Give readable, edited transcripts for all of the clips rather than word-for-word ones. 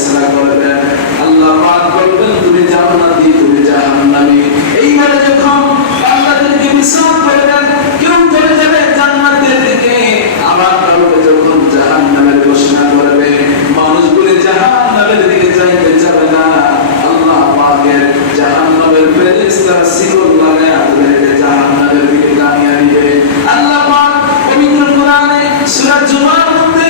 ফয়সালা করবেন। আল্লাহ পাক বলবেন তুমি জান্নাতি তুমি জাহান্নামী। এইভাবে যখন বান্দাদেরকে মিশ্রণ করবেন, কেউ চলে যাবে জান্নাতের দিকে, আবার কাউকে যখন জাহান্নামের ঘোষণা করবে, মানুষগুলো জাহান্নামের দিকে যাইতে যাবে না। আল্লাহ পাকের জাহান্নামের ফেরেশতারা শিকল লাগায় তাদেরকে জাহান্নামের দিকে টানিয়ে দিবে। আল্লাহ পাক পবিত্র কোরআনে সূরা জুমার মধ্যে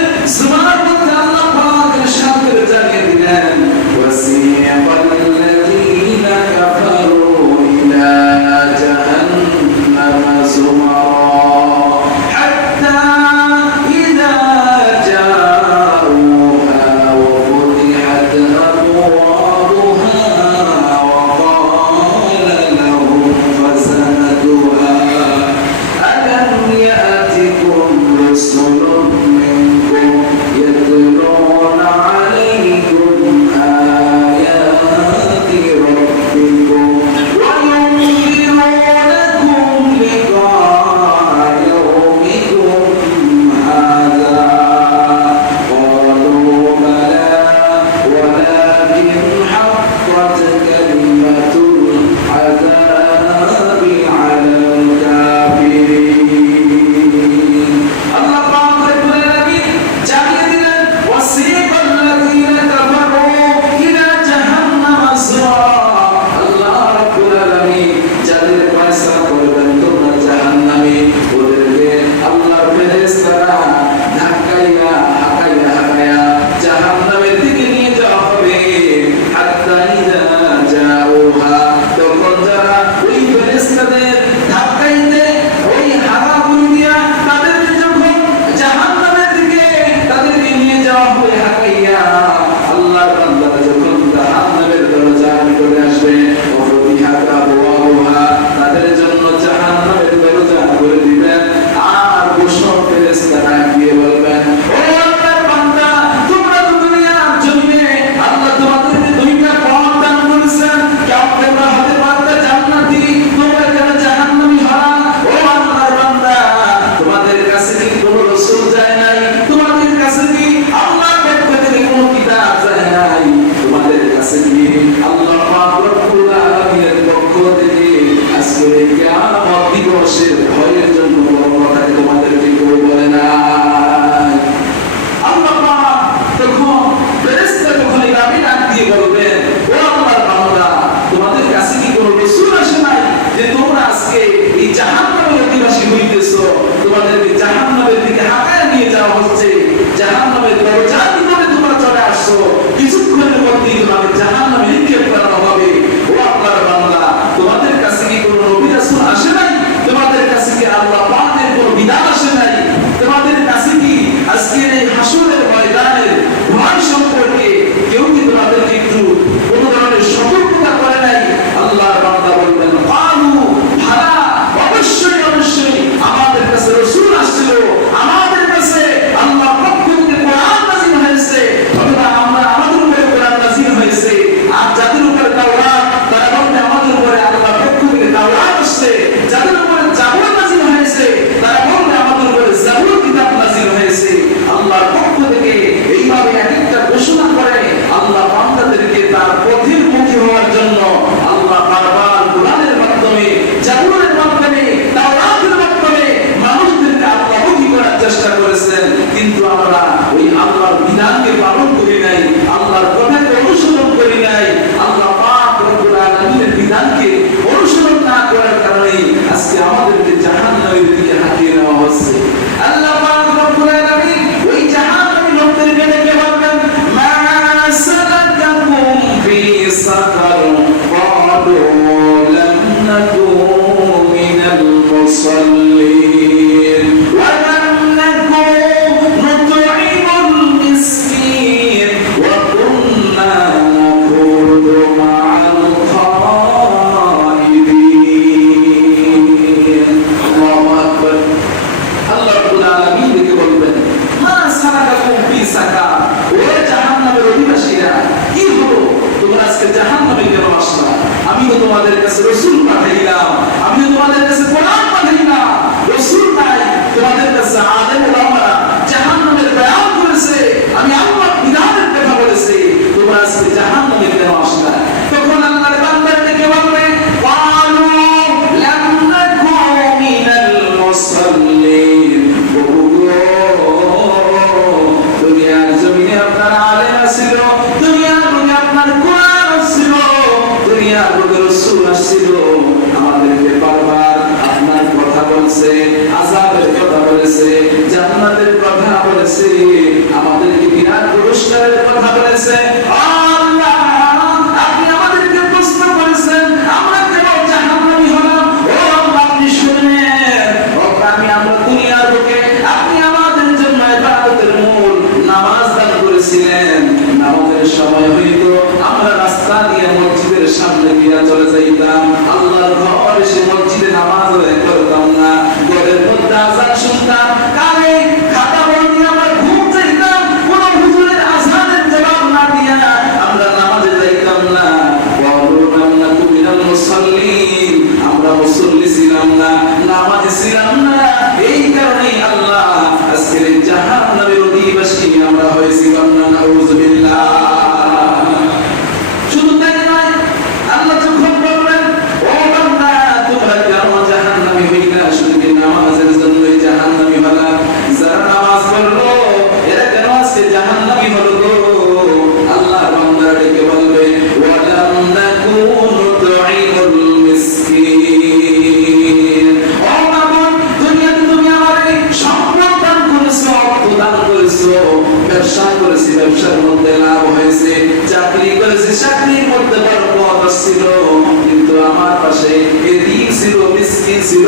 আল্লাহ পাক ইরশাদ করে জানিয়ে দিলেন, ওয়াসিয়াকাল্লাযীনা কাফারু ইলা জাহান্নামা যুমারা হাত্তা ইযা জাউহা ওয়া ফুতিহাত আবওয়াবুহা ওয়া ক্বালা লাহুম খাযানাতুহা আলাম ইয়াতিকুম রাসূলুম মিনকুম ইয়াতলুনা আলাইকুম আয়াতি রাব্বিকুম ওয়া ينذرونكم لقاء يومكم هذا قالوا بلى ولكن حقت كلمة العذاب على الكافرين। الله পাক রব্বুল আলামিন জানিয়ে দিলেন, ওয়াসিকাল্লাযীনা কাফারু ইলা জাহান্নামা যুমারা। আল্লাহ রাব্বুল আলামিন যাদের ফয়সালা করবেন তোমরা জাহান্নামী, ওদেরকে আল্লাহর ফেরেশতারা ধাক্কাইয়া হাঁকাইয়া জাহান্নামের দিকে নিয়ে যাওয়া হবে। হাত্তা ইযা জাউহা, তখন যারা ওই ফেরেশতাদের ধাক্কাইতে ওই হাওয়াগুলো দিয়া তাদেরকে যখন জাহান্নামের দিকে তাদেরকে নিয়ে যাওয়া হবে হাঁকাইয়া, আল্লাহর বান্দারা যখন জাহান্নামের দরজার নিকটে আসবে, ওফতিহাত আবওয়াবুহা, তাদের জন্য জাহান্নামের দরজা খুলে দিবেন। আর ঘোষণা ফেরেশতারা গিয়ে বলবেন, ও আল্লাহর বান্দা, তোমরা তো দুনিয়ার জমিনে আল্লাহ তোমাদেরকে দুইটা পথ দান করেছেন, কেউ তোমরা হতে পারতে জান্নাতি, তোমরা কেন জাহান্নামী হলা? ও আল্লাহর বান্দা, তোমাদের কাছে কি কোনো রাসূল যায় নাই? তোমাদের কাছে কি আল্লাহর পক্ষ থেকে কোনো কিতাব যায় নাই? তোমাদের কাছে কি আল্লাহ পাক রব্বুল আলামিনের পক্ষ থেকে আজকে কিয়ামত দিবসের ভয়ের জন্য বড় কথা তোমাদেরকে কেউ বলে না? আল্লাহ পাক তখন ফেরেশতা যখন এই দাবি ডাক দিয়ে বলবেন, ও আল্লাহর বান্দা, তোমাদের কাছে কি কোনো রাসূল আসে নাই যে তোমরা আজকে এই জাহান্নামের অধিবাসী হইতেছো? তোমাদেরকে জাহান্নামের দিকে হাঁকায় নিয়ে যাওয়া হচ্ছে, জাহান্নামের দরজার ভিতরে তোমরা চলে আসছো, কিছুক্ষণের মধ্যেই তোমাদের জাহান্নামে নিক্ষেপ করা হবে। ও আল্লাহর বান্দা, তোমাদের কাছে কি কোনো নবী রাসূল আসে নাই? তোমাদের কাছে কি আল্লাহ পাকের কোনো বিধান আসে নাই? তোমাদের কাছে কি আজকের এই হাসরের ময়দানের ভয় সম্পর্কে কেউ কি তোমাদেরকে একটু কোনো ধরনের সতর্কতা করে নাই? আল্লাহর বান্দা বলবেন, কালু ভালা, অবশ্যই আমাদের কাছে রাসূল আসছিল, আমাদের কাছে আল্লাহর পক্ষ থেকে কোরআন নাযিল হয়েছে, অথবা আমাদের উপরে কোরআন নাযিল হয়েছে। আর যাদের উপরে তাওরাত, তারা বলবে আমাদের উপরে আল্লাহর পক্ষ থেকে তাওরাত আসছে। যাদের উপরে জাবুর নাযিল হয়েছে, তারা বলবে আমাদের উপরে জাবুর কিতাব নাযিল হয়েছে আল্লাহর পক্ষ থেকে। এইভাবে একটা ঘোষণা করে আল্লাহ বান্দাদেরকে তার পথের মুখী হওয়ার জন্য আল্লাহ বারবার কোরআনের মাধ্যমে, জাবুরের মাধ্যমে, তাওরাতের মাধ্যমে মানুষদেরকে আল্লাহমুখী করার চেষ্টা করেছেন। কিন্তু আমরা ওই আল্লাহর বিধানকে পালন করি নাই, আল্লাহর কথাকে অনুসরণ করি নাই। আল্লাহ পাক রব্বুল আলামিনের বিধানকে অনুসরণ না করার কারণে আজকে আমাদেরকে জাহান্নামের দিকে হাঁটিয়ে নেওয়া হচ্ছে। আল্লাহ পাক রব্বুল আলামিন ওই জাহান্নামী লোকদেরকে ডেকে বলবেন, মা সালাকাকুম ফি সাকার? ক্বালু লাম নাকু মিনাল মুসাল্লিন ওয়া লাম নাকু নুতঈমুল মিসকিন ওয়া কুন্না নাখুদু মা'আল খাইদিন। আল্লাহু আকবার। আল্লাহ রাব্বুল আলামিন ডেকে বলবেন, মা সালাকাকুম ফি সাকার? ও জাহান্নামের অধিবাসীরা, কি হলো তোমরা আজকে জাহান্নামে কেন আসলা? আমি তো তোমাদের কাছে রাসূল পাঠাইলাম, আমি তোমাদের কাছে কোরআন পাঠাইলাম। রাসূল নাই, তোমাদের কাছে আলেম ওলামারা জাহান্নামের বয়ান করেছে, আমি আল্লাহর বিধানের কথা বলেছি। বলছে, আযাবের কথা বলেছে, জান্নাতের কথা বলেছে, আমাদেরকে বিরাট পুরস্কারের কথা বলেছে। আল্লাহ, আপনি আমাদেরকে প্রশ্ন করেছেন আমরা কেন জাহান্নামী হলাম? ও আল্লাহ, আপনি শুনেন। ও আমি আমরা দুনিয়ার বুকে আপনি আমাদের জন্য ইবাদতের মূল নামাজ দান করেছিলেন। নামাজের সময় হইতো আমরা রাস্তা দিয়ে মসজিদের সামনে দিয়ে চলে যাইতাম, আল্লাহর ঘর এসে মসজিদে নামাজ আদায় করতাম না। ঘরের মধ্যে আযান শুনতাম, কানে খাতা বই নিয়ে আমরা ঘুম যাইতাম, কোন হুজুরের আযানের জবাব না দিয়া আমরা নামাজে যাইতাম না। মুসাল্লিন, আমরা মুসল্লি ছিলাম না, নামাজি ছিলাম না। এই কারণেই আল্লাহ আজকের জাহান্নামের অধিবাসী আমরা হয়েছিলাম না। নাউযুবিল্লাহ। শুধু তাই নয়, আল্লাহ যখন বললেন, ও বান্দা তোমরা কেন জাহান্নামী হইলা? শুধু কি নামাজের জন্যই জাহান্নামী হলা? যারা নামাজ পড়লো এরা কেন আজকে জাহান্নামী হলো গো? আল্লাহ বান্দারা ডেকে বলবে, ওয়ালাম নাকুনু তু'ইমুল মিসকিন। ও মাবুদ, দুনিয়াতে তুমি আমারে সম্পদ দান করেছো, অর্থ দান করেছো, ব্যবসা করেছি, ব্যবসার মধ্যে লাভ হয়েছে, চাকরি করেছি, চাকরির মধ্যে বরকত ছিল, কিন্তু আমার পাশে এতিম ছিল, মিসকিন ছিল,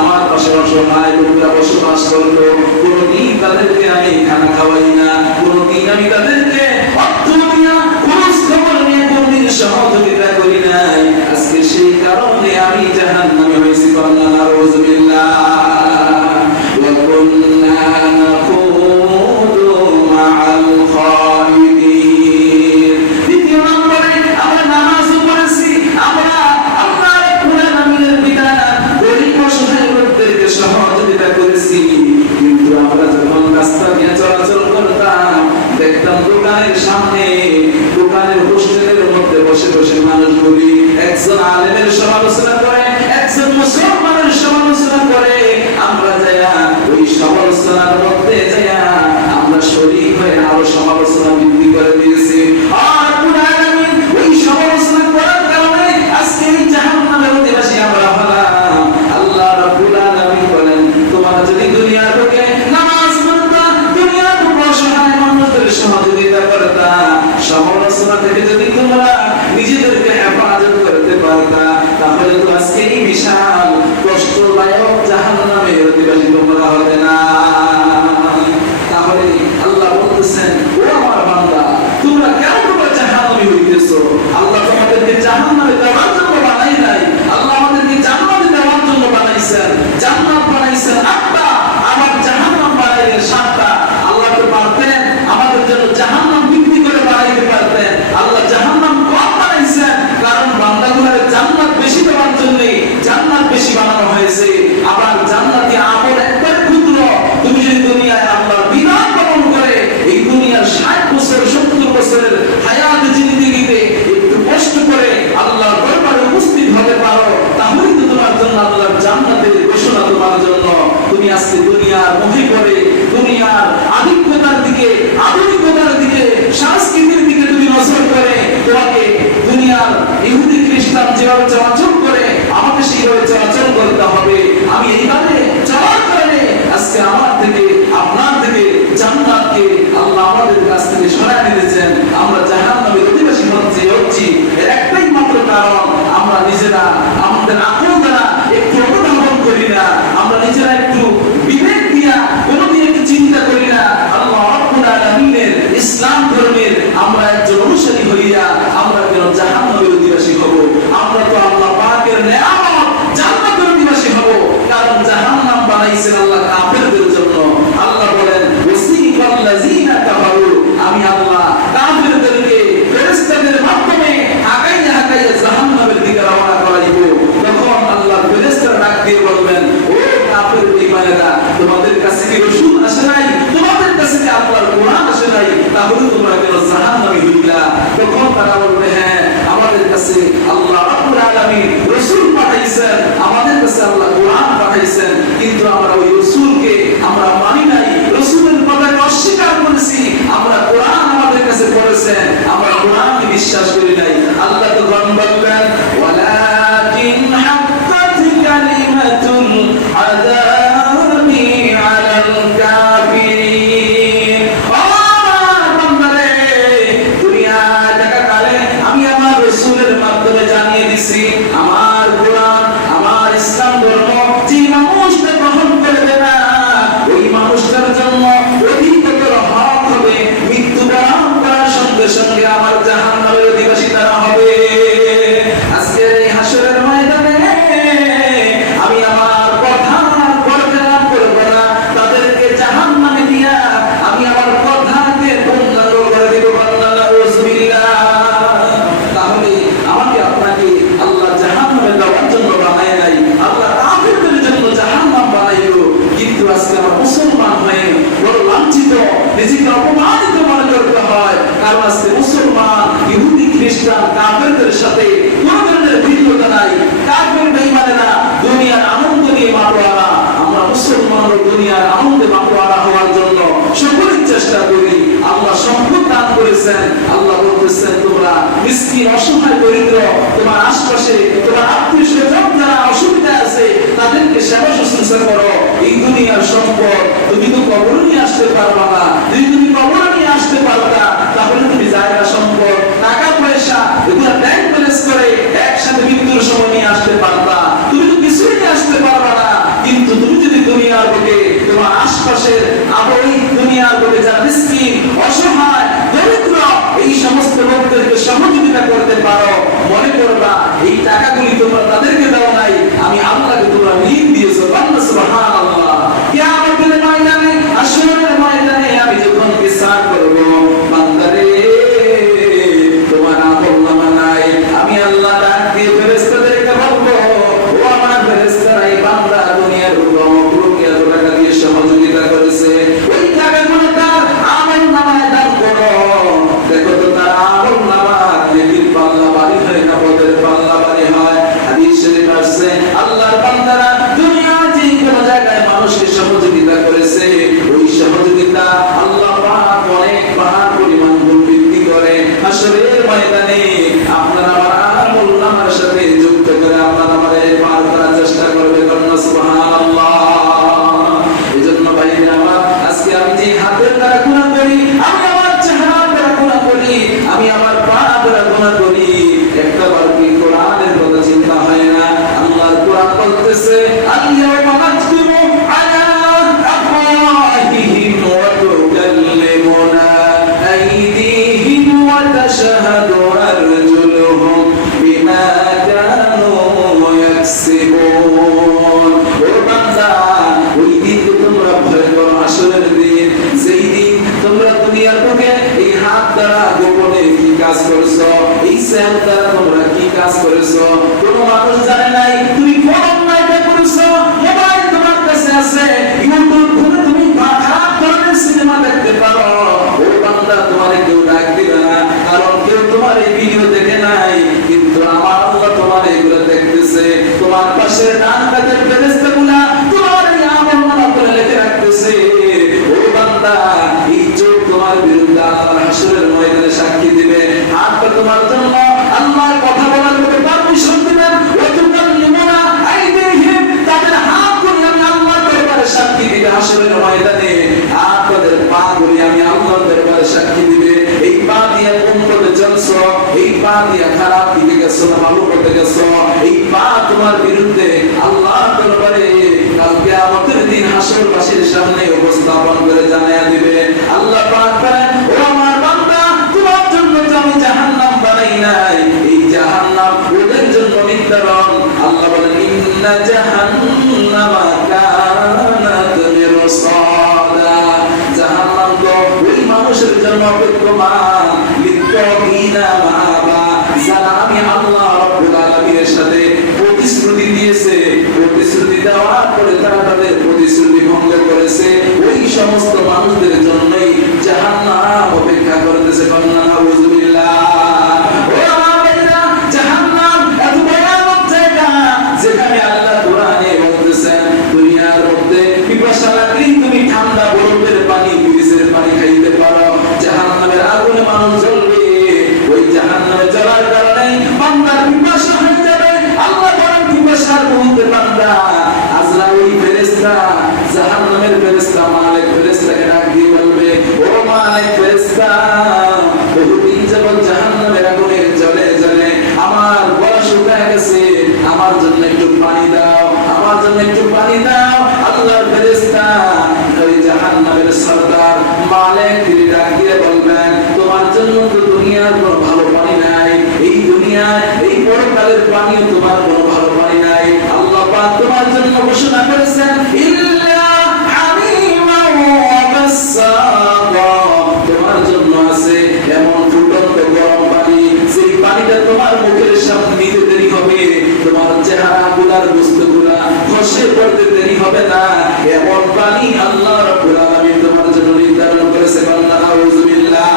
আমার পাশে অসহায় লোকরা বসবাস করতো। কোনদিন তাদেরকে আমি খানা খাওয়াই না, কোনদিন আমি তাদেরকে অর্থ দিয়া খোঁজ খবর নিয়ে কোনদিন সহযোগিতা করি নাই। আজকে সেই কারণে আমি জাহান্নামী হয়েছি। নাউযুবিল্লাহ। ওয়া কুন্না নাখুদু মা'আল খাইদিন। দ্বিতীয় নম্বরে আমরা নামাজও পড়েছি, আমরা আল্লাহ রাব্বুল আলামিনের বিধান গরীব অসহায় লোকদেরকে সহযোগিতা করেছি। কিন্তু আমরা যখন রাস্তা দিয়ে চলাচল করতাম, দেখতাম দোকানের সামনে, দোকানের হোস্টেলের মধ্যে বসে বসে মানুষগুলি একজন আলেমের সমালোচনা করে, একজন মুসলমানের সমালোচনা করে। আমরা যাইয়া ওই সমালোচনার মধ্যে যাইয়া আমরা শরীক হয়ে আরো সমালোচনা বৃদ্ধি করে দিয়েছি। আর রব্বুল আলামিন ওই সমালোচনা করার কারণে আজকে এই জাহান্নামের অধিবাসী আমরা হলাম। আল্লাহ রাব্বুল আলামিন বলেন, তোমরা যদি দুনিয়ার বুকে নামাজ পড়তা, দুনিয়ার বুকে অসহায় মানুষদের সহযোগিতা করতা, সমালোচনা থেকে যদি তোমরা নিজেদেরকে হেফাজত করতে পারতা, তাহলে তো আজকে এই বিশাল কষ্টদায়ক জাহান্নামের অধিবাসী তোমরা হবে না। করতেছেন। আল্লাহ বলতেছেন তোমরা মিসকিন, অসহায়, দরিদ্র, তোমার আশপাশে তোমার আত্মীয়-স্বজন যারা অসুবিধায় আছে তাদেরকে সেবা শুশ্রূষা করো। এই দুনিয়ার সম্পদ তুমি তো কবরে নিয়ে আসতে পারবা না। যদি তুমি কবরে নিয়ে আসতে পারতা তাহলে তুমি জায়গা সম্পদ, টাকা পয়সা এগুলো ব্যাংক ব্যালেন্স করে একসাথে মৃত্যুর সময় নিয়ে আসতে পারতা। তুমি তো কিছুই নিয়ে আসতে পারবা না। কিন্তু তুমি যদি দুনিয়ার বুকে তোমার আশপাশের এই দুনিয়ার বুকে যারা মিসকিন, অসহায়, দরিদ্র এই সমস্ত লোকদেরকে সহযোগিতা করতে পারো, মনে করবা এই টাকাগুলি তোমরা তাদেরকে দাও নাই, আমি আল্লাহকে তোমরা ঋণ দিয়েছো। সুবহানাল্লাহ। কিয়ামতের ময়দানে, হাশরের ময়দানে আমি যখন বিচার করব, বান্দারে তোমার আমলনামা নাই, আমি আল্লাহ ডাক দিয়ে ফেরেশতাদেরকে বলবো, ও আমার ফেরেশতারা, এই বান্দা দুনিয়ার বুকে এত টাকা দিয়ে সহযোগিতা করেছে, ওই টাকাগুলো তার আমলনামায় দান করো। দেখো তো তার আমলনামা নেকির পাল্লা ভারী হয় না পদের পাল্লা ভারী হয়। হাদিস শরীফ আছে, আল্লাহর বান্দারা দুনিয়ার যে কোনো জায়গায় মানুষকে সহযোগিতা করেছে, ওই সহযোগিতা আল্লাহ পাক অনেক পাহাড় পরিমাণ গুণ বৃদ্ধি করে হাশরের ময়দানে আপনার আমার আমলনামার সাথে যুক্ত করে আপনার আমাদের পার করার চেষ্টা করবে। সুবহানাল্লাহ। এজন্য ভাইরা আমার, আজকে আমি যে হাতের দ্বারা গুনাহ করি, আমি আমার চেহারার দ্বারা গুনাহ করি, আমি আমার পা দ্বারা গুনাহ করি, একটাবার কি কোরআনের কথা চিন্তা হয় না? আল্লাহর কোরআন বলতেছে, আল-ইয়াওমা নাখতিমু আলা আফওয়াহিহিম ওয়া তুকাল্লিমুনা আইদিহিম ওয়া তাশহাদু আরজুলুহুম বিমা কানু ইয়াকসিবুন। ও বান্দা, ওই দিন তোমরা ভয় করো, হাশরের দিন, যেই দিন তোমরা দুনিয়ার বুকে এই হাত দ্বারা গোপনে কি কাজ করছো, এই সেল দ্বারা তোমরা কি কাজ করেছো, কোনো মানুষ জানে নাই তুমি কোন অন্যায়টা করেছো। মোবাইল তোমার কাছে আছে, ইউটিউব খুলে তুমি খারাপ ধরনের সিনেমা দেখতে পারো। ও বান্দা, তোমারে কেউ ডাক দিবে না, কারণ কেউ তোমার এই ভিডিও দেখে নাই, কিন্তু আমার আল্লাহ তোমার এগুলো দেখতেছে। তোমার পাশে ডান কাতের ফেরেশতাগুলা তোমার এই আমলনামা করে লিখে রাখতেছে। ও বান্দা, এই চোখ তোমার বিরুদ্ধে আল্লাহর হাশরের ময়দানে সাক্ষী দিবে। হাতটা তোমার জন্য আল্লাহর কথা বলার মতো পারমিশন দিবেন। ওয়া তুকাল্লিমুনা আইদিহিম, তাদের হাতগুলি আমি আল্লাহর দরবারে সাক্ষী দিবে হাশরের ময়দানে। আর তাদের পাগুলি আমি আল্লাহর দরবারে সাক্ষী দিবে। এই পা দিয়ে কোন পথে চলছো, এই পা দিয়ে খারাপ দিকে গেছো না ভালো পথে গেছো, এই পা তোমার বিরুদ্ধে আল্লাহর দরবারে কাল কিয়ামতের দিন হাশরবাসীর সামনে উপস্থাপন করে জানায়া দিবে। আল্লাহ পাক বলেন, ও আমার বান্দা, তোমার জন্য আমি জাহান্নাম বানাই নাই, এই জাহান্নাম ওদের জন্য নির্ধারণ। আল্লাহ বলেন, ইন্না জাহান্নামা কানাত মিরসাদা, জাহান্নাম তো ওই মানুষের জন্য অপেক্ষমান, লিত্তাগিনা মাআবা, যারা আমি আল্লাহ রাব্বুল আলামিনের সাথে প্রতিশ্রুতি দিয়েছে, প্রতিশ্রুতি দেওয়ার পরে তারা তাদের প্রতিশ্রুতি ভঙ্গ করেছে, ওই সমস্ত মানুষদের জন্যই জাহান্নাম অপেক্ষা করতেছে। নাউযুবিল্লাহ। ও আমার ভাইরা, জাহান্নাম এত ভয়ানক জায়গা, যেখানে আল্লাহ কোরআনে বলতেছেন, দুনিয়ার মধ্যে পিপাসা লাগলেই তুমি ঠান্ডা বরফের পানি, ফ্রিজের পানি খাইতে পারো। জাহান্নামের আগুনে মানুষ জ্বলবে, ওই জাহান্নামে জ্বলার কারণে বান্দার পিপাসা হয়ে যাবে। আল্লাহ বলেন, পিপাসার মুহূর্তে বান্দা আজরাইল ফেরেশতা, জাহান্নামের ফেরেশতা মালিক ফেরেশতাকে ডাক দিয়ে বলবে, ও মালিক ফেরেশতা, বহুদিন যাবত জাহান্নামের আগুনে জ্বলে জ্বলে আমার গলা শুকিয়ে গেছে, আমার জন্য একটু পানি দাও, আমার জন্য একটু পানি দাও। আল্লাহর ফেরেশতা ওই জাহান্নামের সরদার মালিক তিনি ডাক দিয়ে বলবেন, তোমার জন্য তো দুনিয়ার কোনো ভালো পানি নাই, এই দুনিয়ায় এই পরকালের পানিও তোমার কোনো ভালো পানি নাই। আল্লাহ পাক তোমার জন্য ঘোষণা করেছেন, ইল্লা হামিমা ওয়া গাসসাকা, তোমার জন্য আছে এমন ফুটন্ত গরম পানি, সেই পানিটা তোমার মুখের সামনে নিতে দেরি হবে, তোমার চেহারা গুলার বস্তুগুলা খসে পড়তে দেরি হবে না, এমন পানি আল্লাহ রাব্বুল আলামিন তোমার জন্য নির্ধারণ করেছে। নাউযুবিল্লাহ।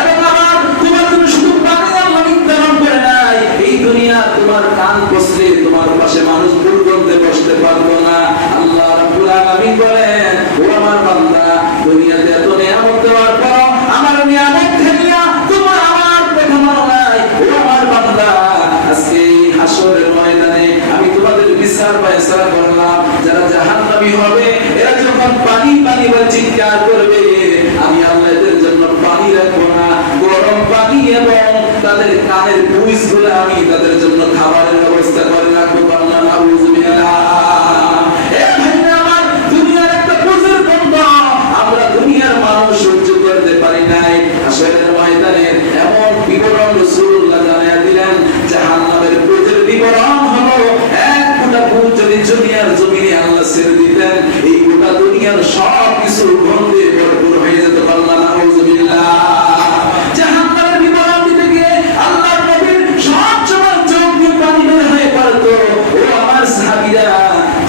এবং আমার তোমার জন্য শুধু পানি আল্লাহ নির্ধারণ করে নাই, এই দুনিয়া তোমার কান কষলে তোমার পাশে মানুষ দুর্গন্ধে বসতে পারতো না। আল্লাহ রাব্বুল আলামিন বলেন, ও আমার বান্দা, দুনিয়াতে এত নিয়ামত দেওয়ার পর আমার নিয়ামত থেকে আমি এবং তাদের কানের পুঁজ গুলো আমি তাদের জন্য খাবারের ব্যবস্থা করে রাখবো। আল্লাহ নাউযুবিল্লাহ। এ ভাইরা আমার, দুনিয়ার একটা পুঁজের বন্ধ আমরা দুনিয়ার মানুষ সহ্য করতে পারি নাই। হাসরের ময়দানে এমন বিবরণ রাসূলুল্লাহ জানায়া দিলেন, জাহান্নামের পুঁজের বিবরণ হলো এক গোটা পুঁজ যদি দুনিয়ার জমিনে আল্লাহ ছেড়ে দিতেন, এই গোটা দুনিয়ার সব কিছু গন্ধে ভরপুর হয়ে যেত। আল্লাহ নাউযুবিল্লাহ। জাহান্নামের বিবরণ দিতে গিয়ে আল্লাহর নবীর সব সময় চোখ দিয়ে পানি বের হয়ে পড়তো। ও আমার সাহাবীরা,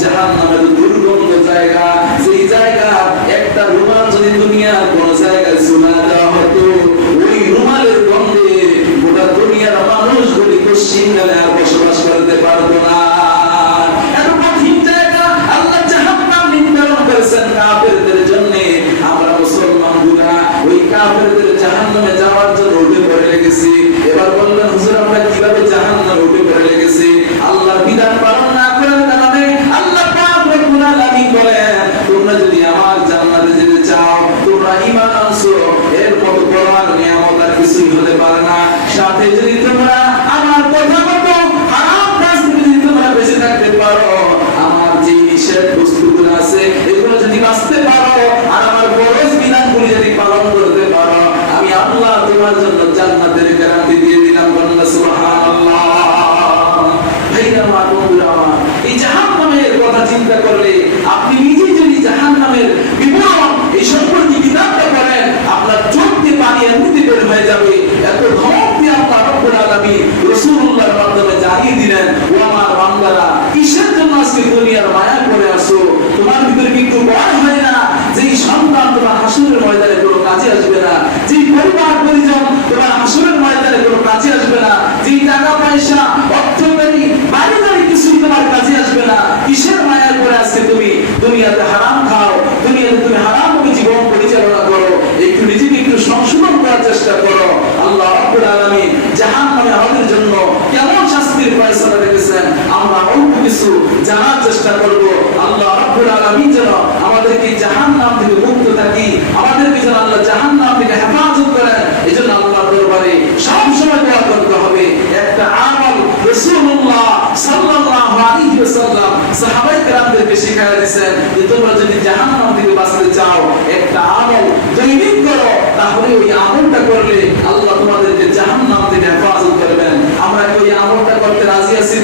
জাহান্নামের দুর্গন্ধ জায়গা, যেই জায়গা একটা রুমাল যদি দুনিয়ার কোন জায়গায় ঝুলা দেওয়া হতো, ওই রুমালের গন্ধে গোটা দুনিয়ার মানুষগুলি পশ্চিমকালে আর বসবাস করতে পারতো না। এত কঠিন জায়গা আল্লাহ জাহান্নাম নির্ধারণ করেছেন কাফেরদের জন্য। আমরা মুসলমানগুলা ওই কাফেরদের জাহান্নামে যাওয়ার জন্য উঠে পড়ে লেগেছি। এবার বললেন, হুজুর আমরা কিভাবে জাহান্নামে উঠে পড়ে লেগেছি? আল্লাহর বিধান পালন না করার কারণে আল্লাহ পাক রব্বুল আলামিন বলেন, তোমরা যদি আমার জান্নাতে যেতে চাও, তোমরা ঈমান আনছো, এর মতো বড় নিয়ামত আর কিছুই হতে পারে না। সাথে যদি তোমরা আমার কথা মতো হারাম কাজ থেকে যদি তোমরা বেঁচে থাকতে পারো, আমার যে নিষেধ বস্তুগুলো আছে এগুলো যদি বাঁচতে পারো, আর আমার ফরজ বিধানগুলি যদি পালন করতে পারো, আমি আল্লাহ তোমার জন্য জান্নাতের গ্যারান্টি দিয়ে দিলাম। বলুন সুবহানাল্লাহ। ভাইরা আমার, বন্ধুরা আমার, এই জাহান্নামের কথা চিন্তা করলে আপনি নিজে যদি জাহান্নামের বিবরণ এই সম্পর্কে বিধানটা করেন, আপনার চোখ দিয়ে পানি এমনিতে বের হয়ে যাবে। এত ধমক দিয়ে আল্লাহ রাব্বুল আলামিন রাসূলুল্লাহর মাধ্যমে জানিয়ে দিলেন, ও আমার বান্দারা, কিসের জন্য আজকে দুনিয়ার মায়া করে আসো? তোমার ভিতরে কি একটু ভয় হয় না যে এই সন্তান তোমার হাসরের ময়দানে কোনো কাজে আসবে না, যে পরিবার পরিজন তোমার হাসরের ময়দানে কোনো কাজে আসবে না, যে টাকা পয়সা অর্থকরী বাড়ি গাড়ি কিছুই তোমার কাজে আসবে না? কিসের মায়া করে আজকে তুমি দুনিয়াতে হারাম খাও, দুনিয়াতে তুমি হারাম ভাবে জীবন পরিচালনা করো? একটু নিজেকে একটু সংশোধন করার চেষ্টা করো। আল্লাহ রাব্বুল আলামিন জাহান্নামে আমাদের জন্য কেমন শাস্তির ফয়সালা রেখেছেন আমরা অল্প কিছু জানার চেষ্টা করব। আল্লাহ রাব্বুল আলামিন যেন আমাদেরকে জাহান্নাম থেকে মুক্ত থাকি, আমাদেরকে যেন আল্লাহ জাহান্নাম থেকে হেফাজত করেন। এজন্য আল্লাহর দরবারে সব সময় দোয়া করতে হবে। একটা আমল রাসূলুল্লাহ সাল্লাল্লাহু আলাইহি ওয়াসাল্লাম সাহাবায়ে কেরামদেরকে শিখায়া দিয়েছেন যে তোমরা যদি জাহান্নাম থেকে বাঁচতে চাও, একটা আমল দৈনিক করো, তাহলে ওই আমলটা করলে আল্লাহ তোমাদেরকে জাহান্নাম থেকে হেফাজত করবেন। আমরা কি ওই আমলটা করতে রাজি আছি?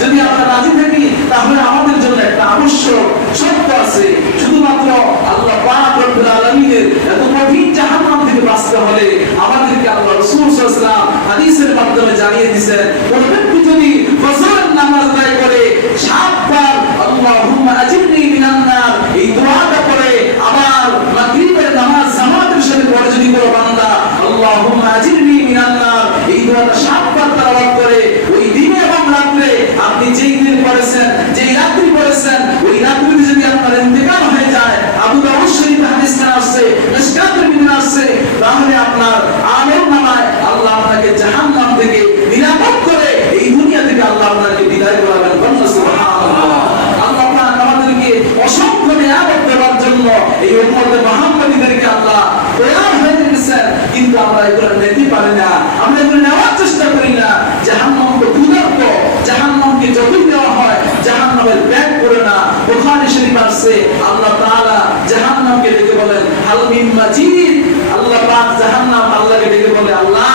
যদি আমরা রাজি থাকি, তাহলে আমাদের জন্য একটা আবশ্যক শর্ত আছে। শুধুমাত্র আল্লাহ পাক রব্বুল আলামিনের এত কঠিন জাহান্নাম থেকে বাঁচতে হলে আমাদেরকে আল্লাহ রাসূল সাল্লাল্লাহু আলাইহি ওয়াসাল্লাম হাদিসের মাধ্যমে জানিয়ে দিয়েছেন, কোন ব্যক্তি যদি ফজরের নামাজ আদায় করে 7 বার আল্লাহুম্মা আজিরনি মিনান নার এই দোয়াটা পড়ে, আবার মাগরিবের নামাজ জামাতের সাথে পড়ে যদি কোনো বান্দা আল্লাহুম্মা আজিরনি মিনান নার এই দোয়াটা 7 বার তেলাওয়াত করে, ওই দিনে এবং রাতে আপনি যেই দিন পড়েছেন, যেই রাত্রি পড়েছেন, ওই রাত্রিতে যদি আপনার ইন্তেকাল হয়ে যায়, আবু দাউদ শরীফে হাদিসটা আসছে, মিশকাতুল বিন আসছে, তাহলে আপনার আমলনামায় আল্লাহ আপনাকে জাহান্নাম থেকে নিরাপদ করে এই দুনিয়া থেকে আল্লাহ আপনাকে বিদায় করাবেন। সুবহানাল্লাহ। আল্লাহ পাক আমাদেরকে অসংখ্য নিয়ামত দেওয়ার জন্য এই উম্মতে মুহাম্মাদীদেরকে আল্লাহ তৈরি হয়ে রেখেছেন, কিন্তু আমরা এগুলো নিতে পারি না, আমরা এগুলো নেওয়ার চেষ্টা করি না। জাহান্নাম তো ক্ষুধার্ত, জাহান্নামকে যতই দেওয়া হয় জাহান্নামের ব্যাগ করে না। বুখারী শরীফ আছে, আল্লাহ তাআলা জাহান্নামকে ডেকে বলেন হাল মিন মাজিদ। আল্লাহ পাক জাহান্নাম আল্লাহকে ডেকে বলে, আল্লাহ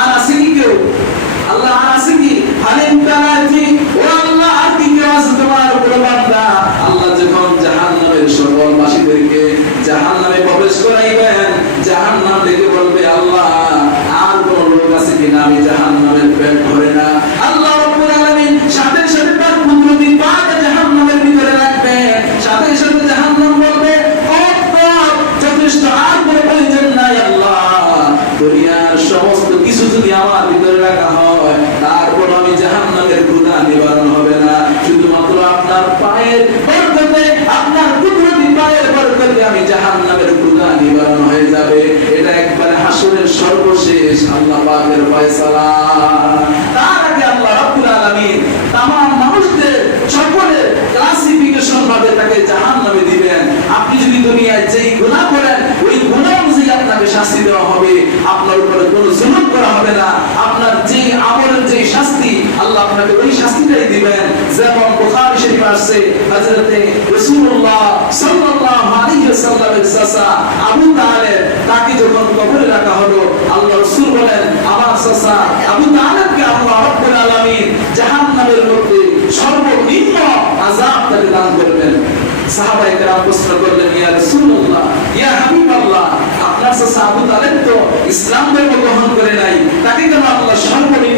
আর আছে কি কেউ? আল্লাহ আর আছে কি? হালিম তারাজি, ও আল্লাহ আর কি কেউ আছে তোমার উপরে বান্দা? আল্লাহ যখন জাহান্নামের সকল বাসীদেরকে জাহান্নামে প্রবেশ করাইবেন, জাহান্নাম ডেকে বলবে, আল্লাহ আর কোন লোক আছে কিনা? আমি জাহান্নামের পেট ভরে না। আল্লাহ রাব্বুল আলামিন সাথে সাথে তার কুদরতি পাক জাহান্নামের ভিতরে রাখবেন, সাথে সাথে জাহান্নাম বলবে, ও যথেষ্ট, আর কোনো প্রয়োজন নাই। আল্লাহ দুনিয়ার সমস্ত কিছু যদি আমার ভিতরে রাখা হয়, তারপর আমি জাহান্নামের ক্ষুধা নিবারণ হবে না। শুধুমাত্র আপনার পায়ের বরকতে, আপনার কুদরতি পায়ের বরকতে আমি জাহান্নামের ক্ষুধা নিবারণ হয়ে যাবে। এটা একবারে হাসরের সর্বশেষ আল্লাহ পাকের ফয়সালা। তার আগে আল্লাহ রাব্বুল আলামিন तमाम মানুষদের সকলের ক্লাসিফিকেশন ভাবে তাকে জাহান্নামে দিবেন। আপনি যদি দুনিয়ায় যেই গুনাহ করেন, ওই গুনাহ অনুযায়ী আপনাকে শাস্তি দেওয়া হবে, আপনার উপরে কোনো জুলুম করা যেমন বুখারী শরীফ আছে হযরতে রাসূলুল্লাহ সাল্লাল্লাহু আলাইহি ওয়াসাল্লামের চাচা আবু তালেব তাকে যখন কবরে রাখা হলো আল্লাহ রাসূল বলেন আমার চাচা আবু তালেবকে আল্লাহ রাব্বুল আলামিন জাহান্নামের মধ্যে সর্বনিম্ন আযাব তাকে দান করবেন। সাহাবায়ে কেরাম প্রশ্ন করলেন ইয়া রাসূলুল্লাহ ইয়া হাবিবাল্লাহ আপনার চাচা আবু তালেব তো ইসলাম ধর্ম গ্রহণ করে নাই তাকে কেন আল্লাহ সর্বনিম্ন